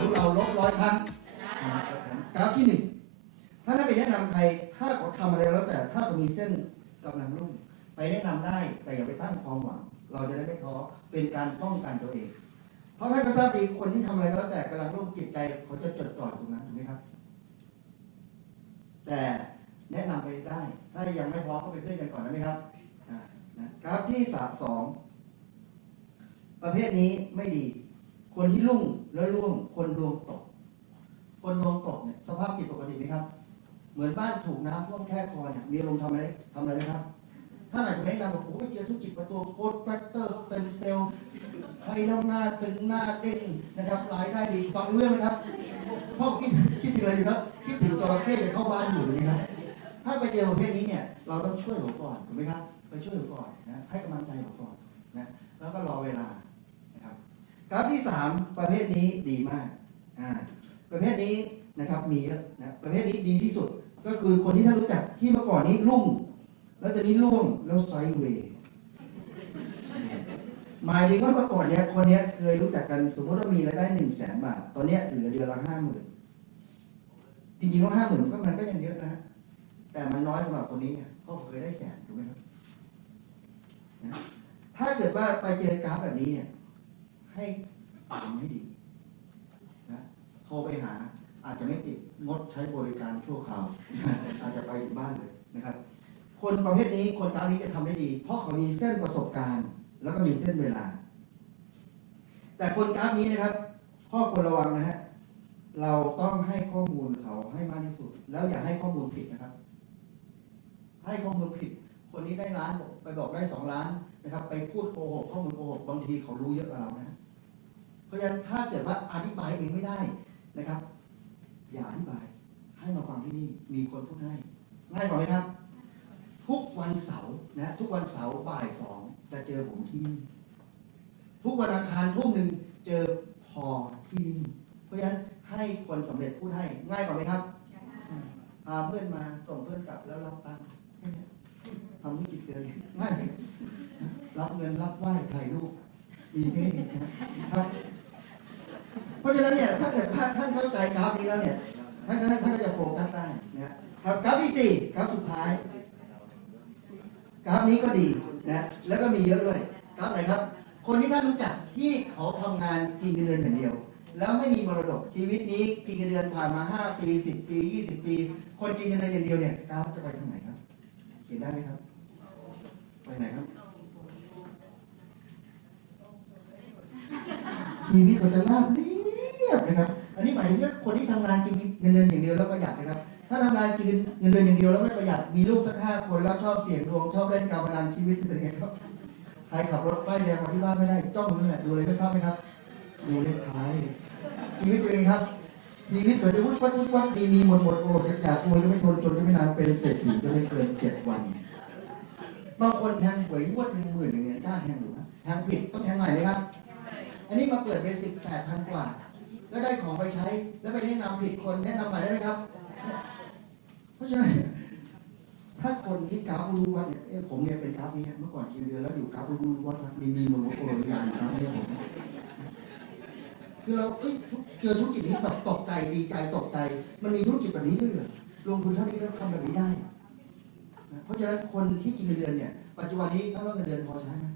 ของเราลบร้อยครั้งกราฟที่หนึ่งถ้านักเรีแนะนำใครถ้าเขาทำอะไรแล้วแต่ถ้าเขามีเส้นกำลังรุ่งไปแนะนำได้แต่อย่าไปตั้งความหวังเราจะได้ไม่ท้อเป็นการป้องกันตัวเอง เพราะท่านก็ทราบดีคนที่ทำอะไรแล้วแต่กำลังลุ่คจิตใจเขาจะจดจ่อตรงนั้นถูกไหมครับ แต่แนะนำไปได้ ถ้ายังไม่พร้อมก็เป็นเพื่อนกันก่อนได้ไหมครับนะครับที่สามสองประเภทนี้ไม่ดี คนที่รุ่งแล้วร่วง คนดวงตก คนดวงตกเนี่ยสภาพจิตปกติไหมครับ เหมือนบ้านถูกน้ำท่วมแค่คอเนี่ยมีอารมทำอะไรทำอะไรไหมครับท่านอาจจะไม่แนำบอกโอ้ไปเจอธุรกิจประตูโค้ดแฟกเตอร์สเต็มเซลล์ใครแล้วหน้าตึงหน้าเด้งนะครับรายได้ดีฟังเรื่องไหมครับพ่อคิดคิดถึงอะไรอยู่ครับคิดถึงจระเข้จะเข้าบ้านอยู่ไหมครับถ้าไปเจอประเภทนี้เนี่ยเราต้องช่วยเขาก่อนถูกไหมครับไปช่วยเขาก่อนนะให้กำลังใจเขาก่อนนะแล้วก็รอเวลานะครับ กราฟที่สามประเภทนี้ดีมากอ่าประเภทนี้นะครับมีเยอะนะประเภทนี้ดีที่สุด ก็คือคนที่ท่านรู้จักที่เมื่อก่อนนี้รุ่งแล้วตอนนี้ร่วงแล้วไซด์เวย์หมายถึงว่าเมื่อก่อนเนี้ยคนเนี้ยเคยรู้จักกันสมมติว่ามีรายได้หนึ่งแสนบาท ตอนเนี้ยเหลือเดือนละห้าหมื่นจริงๆว่าห้าหมื่นก็มันก็ยังเยอะนะฮะแต่มันน้อยสำหรับคนนี้ไงเพราะเคยได้แสนถูกไหมครับถ้าเกิดว่าไปเจอกราฟแบบนี้เนี่ย ให้ทำให้ดีนะโทรไปหาอาจจะไม่ติดงดใช้บริการชั่วคราว อาจจะไปถึงบ้านเลยนะครับ คนประเภทนี้คนกราฟนี้จะทำได้ดี เพราะเขามีเส้นประสบการณ์ แล้วก็มีเส้นเวลา แต่คนกราฟนี้นะครับ ข้อควรระวังนะฮะเราต้องให้ข้อมูลเขาให้มากที่สุด แล้วอย่าให้ข้อมูลผิดนะครับ ให้ข้อมูลผิด คนนี้ได้ล้านไปบอกได้สองล้านนะครับ ไปพูดโกหกข้อมูลโกหกบางทีเขารู้เยอะกว่าเรานะ เพราะฉะนั้นถ้าเกิดว่าอธิบายเองไม่ได้นะครับ อย่าอธิบาย ให้มาฟังที่นี่มีคนพูดให้ง่ายกว่าไหมครับ ทุกวันเสาร์นะทุกวันเสาร์บ่ายสองจะเจอผมที่นี่ทุกวันอังคารทุ่มหนึ่งเจอพอที่นี่เพราะฉะนั้นให้คนสำเร็จพูดให้ง่ายกว่าไหมครับพาเพื่อนมาส่งเพื่อนกลับแล้วรับตังค์แค่นี้ทำธุรกิจเกินง่ายรับเงินรับไหว้ถ่ายรูปมีแค่นี้นะครับ ราะฉะนั้นเนี่ยถ้าเกิดท่านท่านเข้าใจกราฟนี้แล้วเนี่ยท่านท่านท่านก็จะโฟกัสได้นะครับกราฟที่สี่กราฟสุดท้าย กราฟนี้ก็ดีนะแล้วก็มีเยอะด้วยกราฟไหนครับ คนที่ท่านรู้จักที่เขาทำงานกินเงินเดือนอย่างเดียว แล้วไม่มีมรดกชีวิตนี้กินเงินเดือนผ่านมา5ปี10ปี20ปี คนกินเงินเดือนอย่างเดียวเนี่ยกราฟจะไปทางไหนครับเขียนได้ไหมครับ ไปไหนครับชีวิตเขาจะราบเรี ยบนะครับ อันนี้หมายถึงว่าคนที่ทำงานกินเงินเดือนอย่างเดียวแล้วประหยัดนะครับ ถ้าทำงานกินเงินเดือนอย่างเดียวแล้วไม่ประหยัด มีลูกสักห้าคนแล้วชอบเสี่ยงดวงชอบเล่นการพนันชีวิตจะเป็นยังไงครับ ใครขับรถป้ายแดงมาที่บ้านไม่ได้จ้องนั่นแหละดูเลยไม่ทราบไหมครับ ดูเลขท้ายชีวิตตัวเองครับชีวิตเขาจะวุ่นวัดวุ่นวัดมีมีหมดหมดโอ้ยอยากรวยก็ไม่ทนจนก็ไม่นานเป็นเศรษฐีก็ไม่เกินเจ็ดวัน บางคนแทงหวยงวดหนึ่งหมื่นอย่างเงี้ยกล้าแทงหรือแทงผิดต้องแทงใหม่ไหมครับ อันนี้มาเปิดเบสิกแปดพันกว่า แล้วได้ของไปใช้ แล้วไปแนะนำผิดคนแนะนำใหม่ได้ไหมครับ เพราะฉะนั้นถ้าคนที่กราฟรู้วัดเนี่ยผมเนี่ยเป็นกราฟนี้เมื่อก่อนกินเดือนแล้วอยู่กราฟรู้วัดครับมีมีมโนโปรยานกราฟนี้ผมคือเราเอ้ยเจอธุรกิจนี้แบบตกใจดีใจตกใจ มันมีธุรกิจแบบนี้ด้วยเหรอลงทุนเท่านี้แล้วทำแบบนี้ได้ เพราะฉะนั้นคนที่กินเดือนเนี่ย ปัจจุบันนี้ถ้าว่าเงินเดือนพอใช้ไหม